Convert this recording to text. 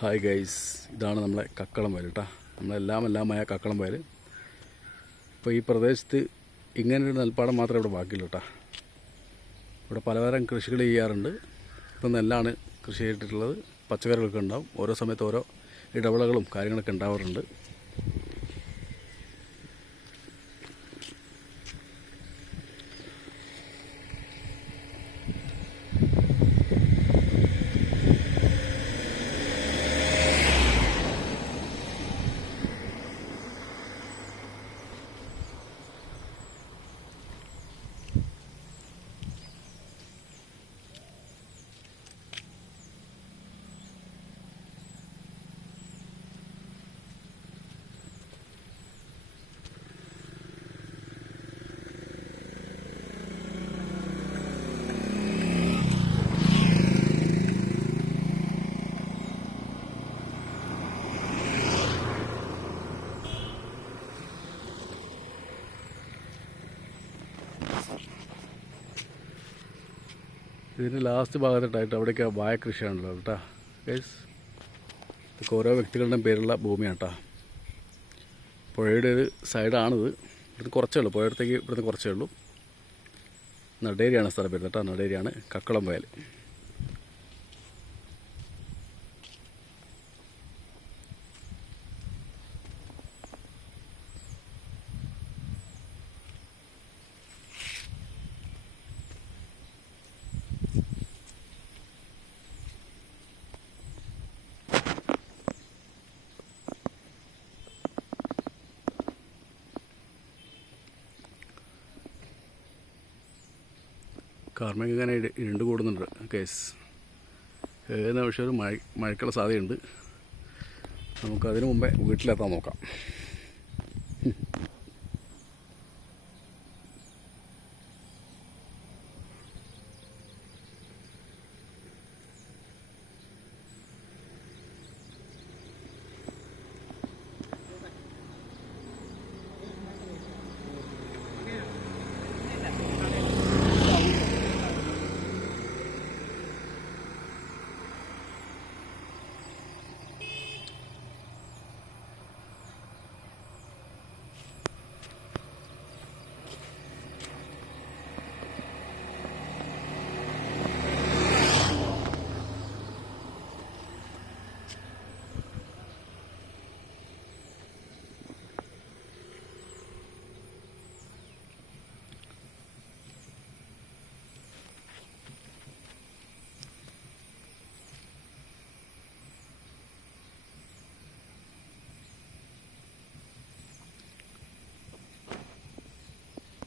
Hi guys ഇതാണ് നമ്മളെ കക്കളം വയൽ കേട്ടോ നമ്മളെല്ലാം എല്ലാമായ കക്കളം വയൽ. ഇപ്പോൾ ഈ പ്രദേശത്ത് ഇങ്ങനൊരു നെൽപ്പാടം മാത്രമേ ഇവിടെ ബാക്കിയുള്ളൂ കേട്ടോ ഇവിടെ പലതരം കൃഷികൾ ചെയ്യാറുണ്ട്. ഇപ്പം നെല്ലാണ് കൃഷി ചെയ്തിട്ടുള്ളത്. പച്ചക്കറികളൊക്കെ ഉണ്ടാവും. ഓരോ സമയത്ത് ഓരോ ഇടവിളകളും കാര്യങ്ങളൊക്കെ ഉണ്ടാവാറുണ്ട്. ഇതിന് ലാസ്റ്റ് ഭാഗത്തായിട്ട് അവിടെയൊക്കെ വായ കൃഷിയാണല്ലോ കേട്ടോ. ഗൈസ് ഇതൊക്കെ ഓരോ വ്യക്തികളുടെയും പേരുള്ള ഭൂമിയാണ് കേട്ടോ. പുഴയുടെ ഒരു സൈഡാണിത് ഇവിടുന്ന് കുറച്ചേ ഉള്ളൂ. പുഴയടുത്തേക്ക് ഇവിടുന്ന് കുറച്ചേ ഉള്ളൂ. നടേരിയാണ് സ്ഥലം വരുന്നത് കേട്ടോ. നടേരിയാണ് കക്കളം വയൽ. കാർമേഘം ഇങ്ങനെ ഇരുണ്ട് കൂടുന്നുണ്ട്. കേസ്. ഏത് നിമിഷം ഒരു മഴ മഴയ്ക്കുള്ള സാധ്യതയുണ്ട്. നമുക്കതിന് മുമ്പേ വീട്ടിലെത്താൻ നോക്കാം.